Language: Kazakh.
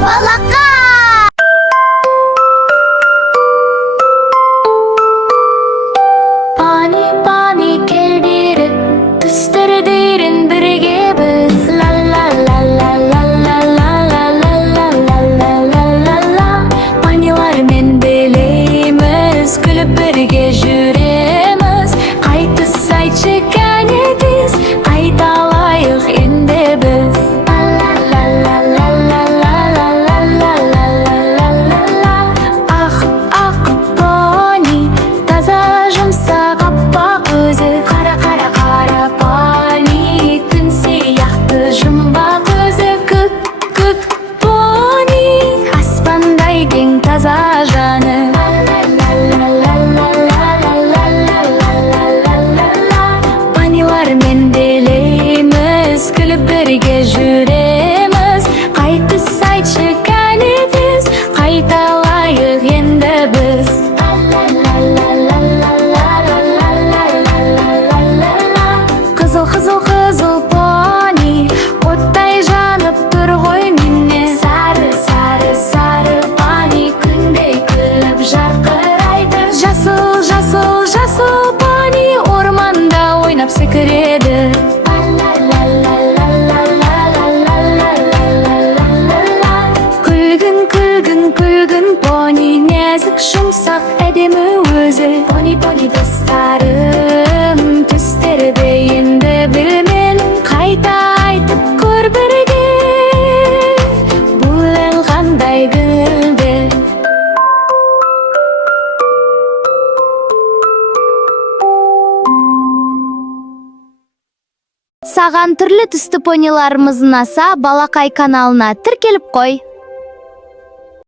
Балакай! Пани келбири түстөр дейрин бирге биз ла ла ла ла ла ла ла ла ла ла ла ла ла ла панилар мен билеймиз күлүп бирге жүрөмүз кайтыс айтчы кәне тез кайталайык энди биз ла ла ла ла ла ла ла ла ла ла ла ла ла ах ак пони таза жұмсақ аппақ өзі қара қара қара пони күн сияқты жұмбақ өзі көк көк пони аспандай кең таза жаны панилармен билейміз күліп бірге жүреміз қайтыс айтшы кәне тез қайталайық енді біз қызыл қызыл қызыл пони оттай жанып тұр ғой менен сары сары сары пони күндей күліп жарқырайды жасыл жасыл жасыл пони орманда ойнап секіреді күлгін күлгін күлгін пони нәзік жұмсақ әдемі өзі пони пони достарым түстерді енді білмедім қайта айтып көр бірге бұл ән қандай гүлді саған түрлі түсті пониларымыз ұнаса Балақай каналына тіркеліп қой.